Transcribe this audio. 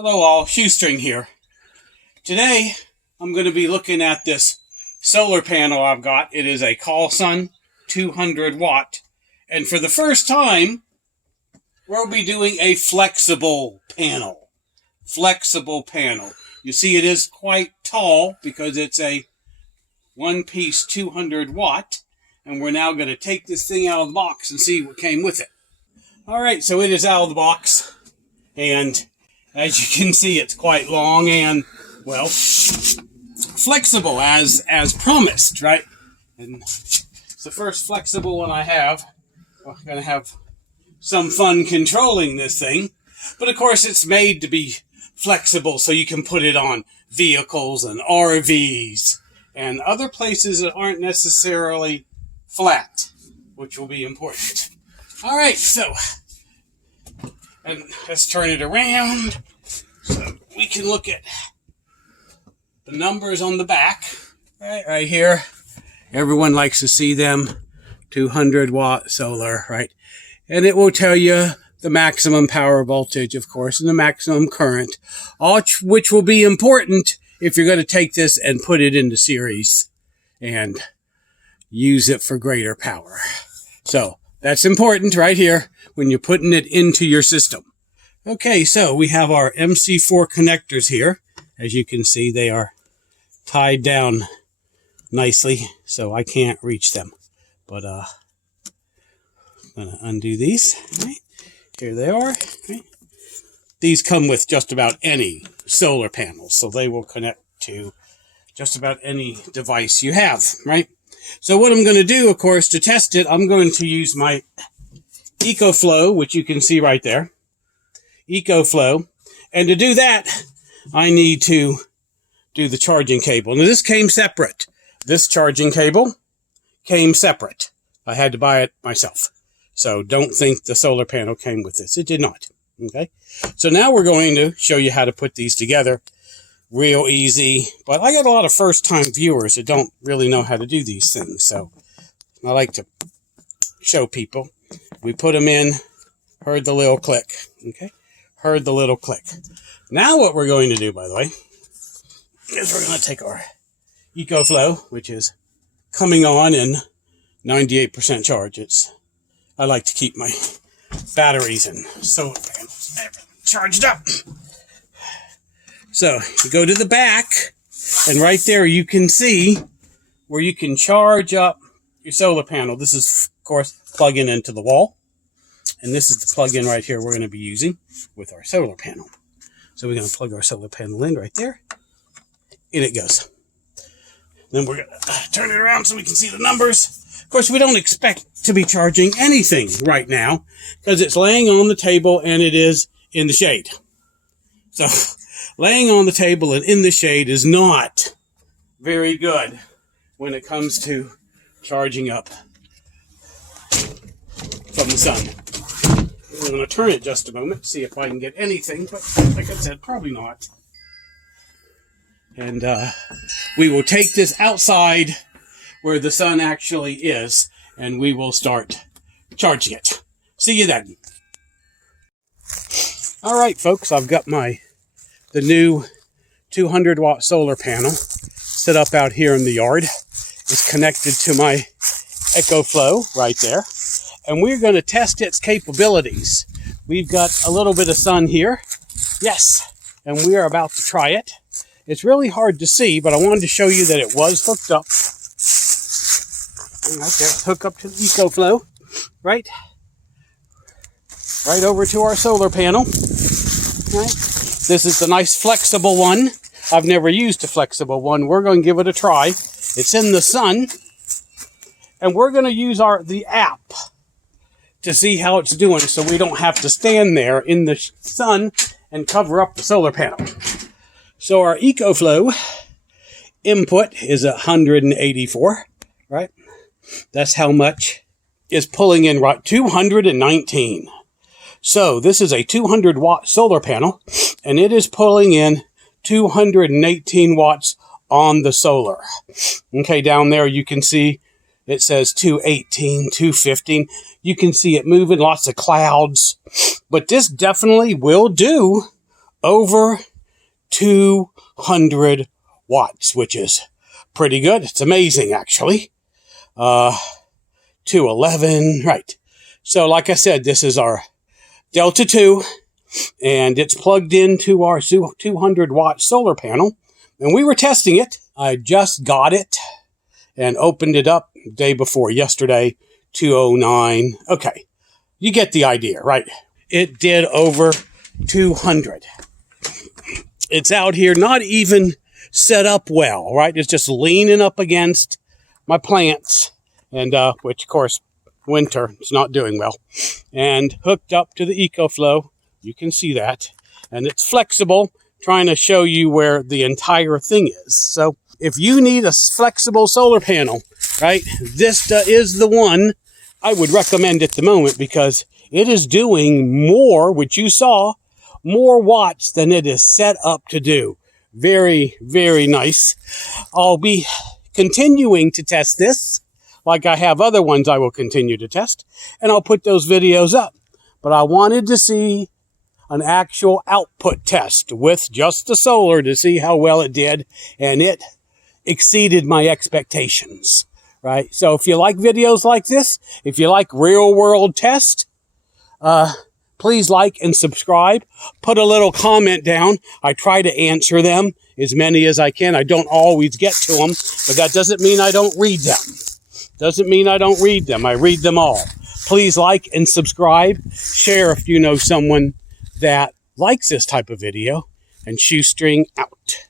Hello all, Shoestring here. Today I'm going to be looking at this solar panel I've got. It is a Callsun 200 watt. And for the first time, we'll be doing a flexible panel. Flexible panel. You see it is quite tall because it's a one-piece 200 watt. And we're now going to take this thing out of the box and see what came with it. Alright, so it is out of the box. And as you can see, it's quite long and, well, flexible as promised, right? And it's the first flexible one I have. I'm going to have some fun controlling this thing. But of course, it's made to be flexible so you can put it on vehicles and RVs and other places that aren't necessarily flat, which will be important. All right, so, and let's turn it around so we can look at the numbers on the back. Right here. Everyone likes to see them. 200 watt solar, right? And it will tell you the maximum power voltage, of course, and the maximum current, all which will be important if you're going to take this and put it into series and use it for greater power. So that's important right here when you're putting it into your system. Okay, so we have our MC4 connectors here. As you can see, they are tied down nicely, so I can't reach them. But I'm going to undo these. Right? Here they are. Right? These come with just about any solar panel, so they will connect to just about any device you have, right? So what I'm going to do, of course, to test it, I'm going to use my EcoFlow, which you can see right there. EcoFlow. And to do that, I need to do the charging cable. Now, this came separate. This charging cable came separate. I had to buy it myself. So don't think the solar panel came with this. It did not. Okay. So now we're going to show you how to put these together. Real easy. But I got a lot of first-time viewers that don't really know how to do these things. So I like to show people. We put them in. Heard the little click. Okay. Heard the little click. Now what we're going to do, by the way, is we're going to take our EcoFlow, which is coming on in 98% charge. I like to keep my batteries and solar panels charged up. So you go to the back, and right there you can see where you can charge up your solar panel. This is, of course, plugging into the wall. And this is the plug-in right here we're going to be using with our solar panel. So we're going to plug our solar panel in right there. In it goes. Then we're going to turn it around so we can see the numbers. Of course, we don't expect to be charging anything right now because it's laying on the table and it is in the shade. So laying on the table and in the shade is not very good when it comes to charging up from the sun. I'm going to turn it just a moment, see if I can get anything, but like I said, probably not. And we will take this outside where the sun actually is, and we will start charging it. See you then. All right, folks, I've got the new 200 watt solar panel set up out here in the yard. It's connected to my EcoFlow right there. And we're going to test its capabilities. We've got a little bit of sun here. Yes. And we are about to try it. It's really hard to see, but I wanted to show you that it was hooked up. Right there. Hook up to the EcoFlow. Right over to our solar panel. Right. This is the nice flexible one. I've never used a flexible one. We're going to give it a try. It's in the sun. And we're going to use the app to see how it's doing so we don't have to stand there in the sun and cover up the solar panel. So our EcoFlow input is 184, right? That's how much is pulling in, right? 219. So this is a 200 watt solar panel and it is pulling in 218 watts on the solar. Okay, down there you can see it says 218, 215. You can see it moving, lots of clouds. But this definitely will do over 200 watts, which is pretty good. It's amazing, actually. 211, right. So like I said, this is our Delta 2, and it's plugged into our 200 watt solar panel. And we were testing it. I just got it and opened it up the day before yesterday, 209. Okay, you get the idea, right? It did over 200. It's out here not even set up well, right? It's just leaning up against my plants, and which, of course, winter, it's not doing well. And hooked up to the EcoFlow. You can see that. And it's flexible, trying to show you where the entire thing is. So if you need a flexible solar panel, right, this is the one I would recommend at the moment, because it is doing more, which you saw, more watts than it is set up to do. Very, very nice. I'll be continuing to test this, like I have other ones I will continue to test, and I'll put those videos up. But I wanted to see an actual output test with just the solar to see how well it did, and it exceeded my expectations, right? So if you like videos like this, if you like real world tests, please like and subscribe. Put a little comment down. I try to answer them, as many as I can. I don't always get to them, but that doesn't mean I don't read them. Doesn't mean I don't read them. I read them all. Please like and subscribe. Share if you know someone that likes this type of video. And shoestring out.